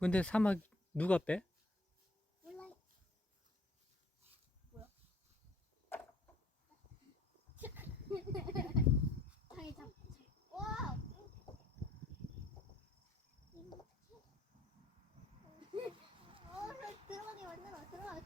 근데 사막 누가 빼? 몰라. 뭐야? 자기 잡. 와. 들어가게 만들어. 들어가.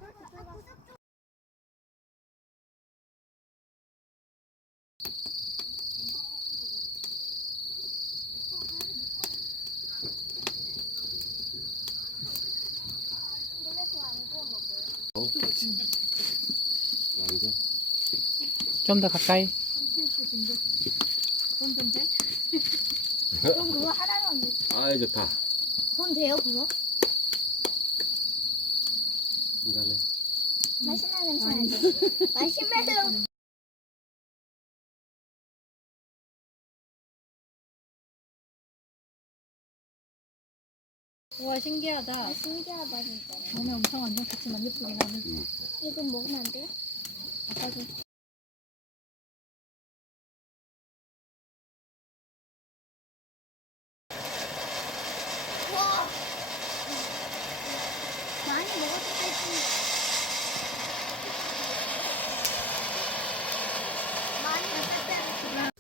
좀 더 가까이. 돈 좀 돼? 돈 그거 하나는 안 돼. 아이 좋다. 돈 돼요 그거? 괜찮네. 마시멜로 냄새 나는데. 마시멜로. 우와 신기하다. 신기하다 진짜. 몸에 엄청 안 좋겠지만 예쁘긴 하네. 이거 먹으면 안 돼요? 아까도 와. 많이 먹었을 때 많이 먹을 때.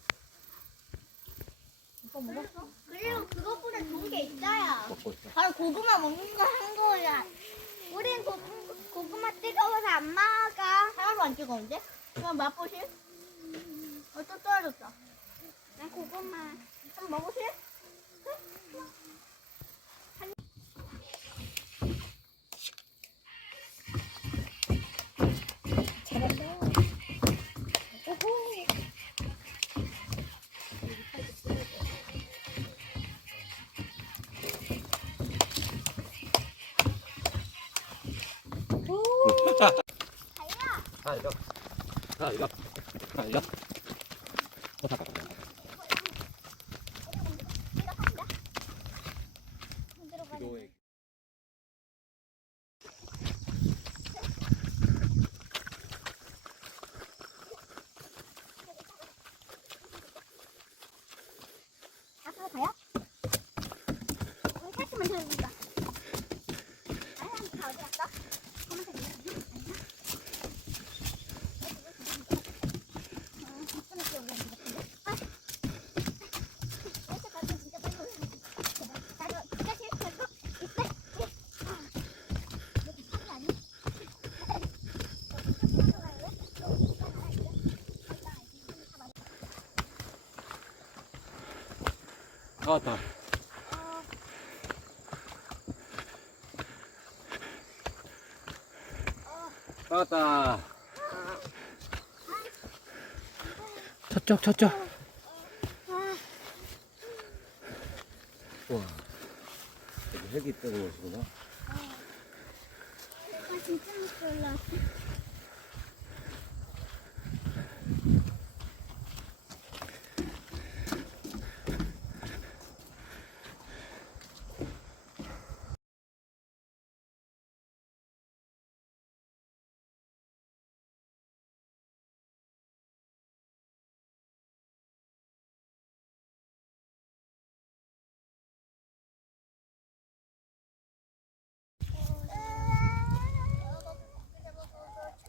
오빠 먹었어? 그리고 그것보다 좋은 게 있어요. 먹고 있어. 바로 고구마 먹는 거 한 거야. 우린 고구마 뜨거워서 안 먹어. 하나도 안 뜨거운데? 그럼 맛보실? 또 떨어졌다. 난 고구마. 한번 먹으실? 잘한다. 오호. 아 이거. 아 이거. 아 이거. 앞으로 가요? 우리 살짝만 더 해보자. 다 어디 갔어? 검은색 있나? 나왔다. 나왔다. 저쪽. 우와. 여기 헬기 뜨는 곳이구나. 진짜 늦게 올라왔어.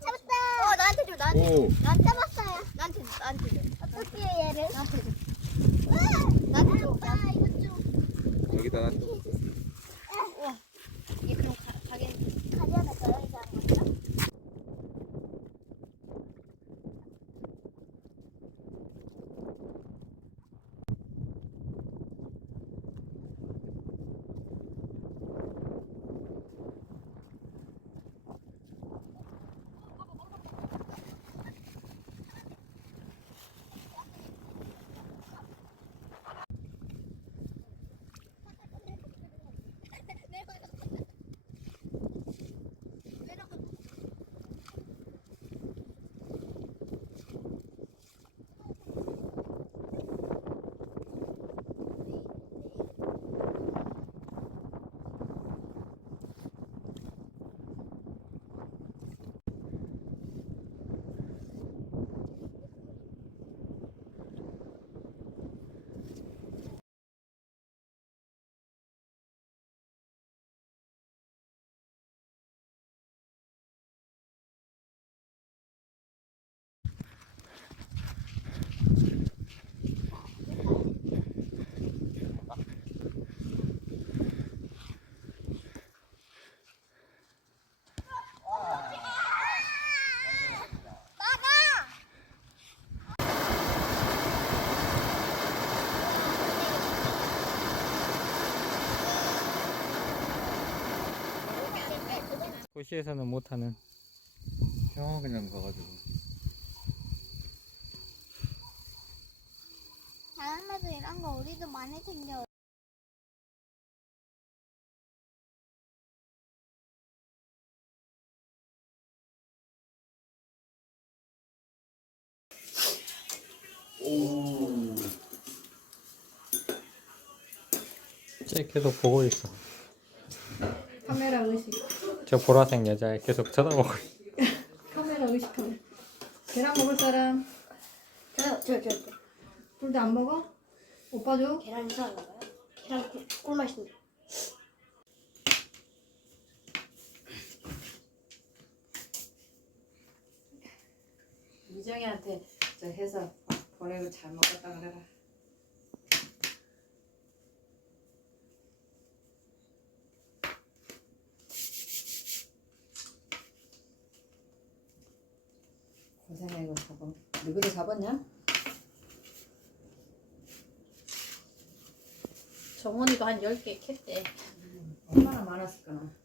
잡았다. 나한테 줘. 오. 난 잡았어요. 나한테 줘. 어떻게 얘를? 나한테 줘. 나한테 줘. 이거 줘. 여기다 놔둬. 이게 그럼 가게 하나 더 여기서 하는 거죠? 도시에서는 못하는. 그냥 가가지고. 다음에도 이런 거 우리도 많이 챙겨. 쟤 계속 보고 있어. 카메라 의식. 저 보라색 여자 계속 쳐다보고 있어. 카메라 의식하네. 계란 먹을 사람? 저. 둘 다 안 먹어? 오빠 줘? 계란 이상한가 봐요? 계란 꿀맛인데. 미정이한테 저 해서 보내고 잘 먹었다 그래라. 고생해 이거 잡아. 누구도 잡았냐? 정원이도 한 10개 캤대. 얼마나 많았을까나.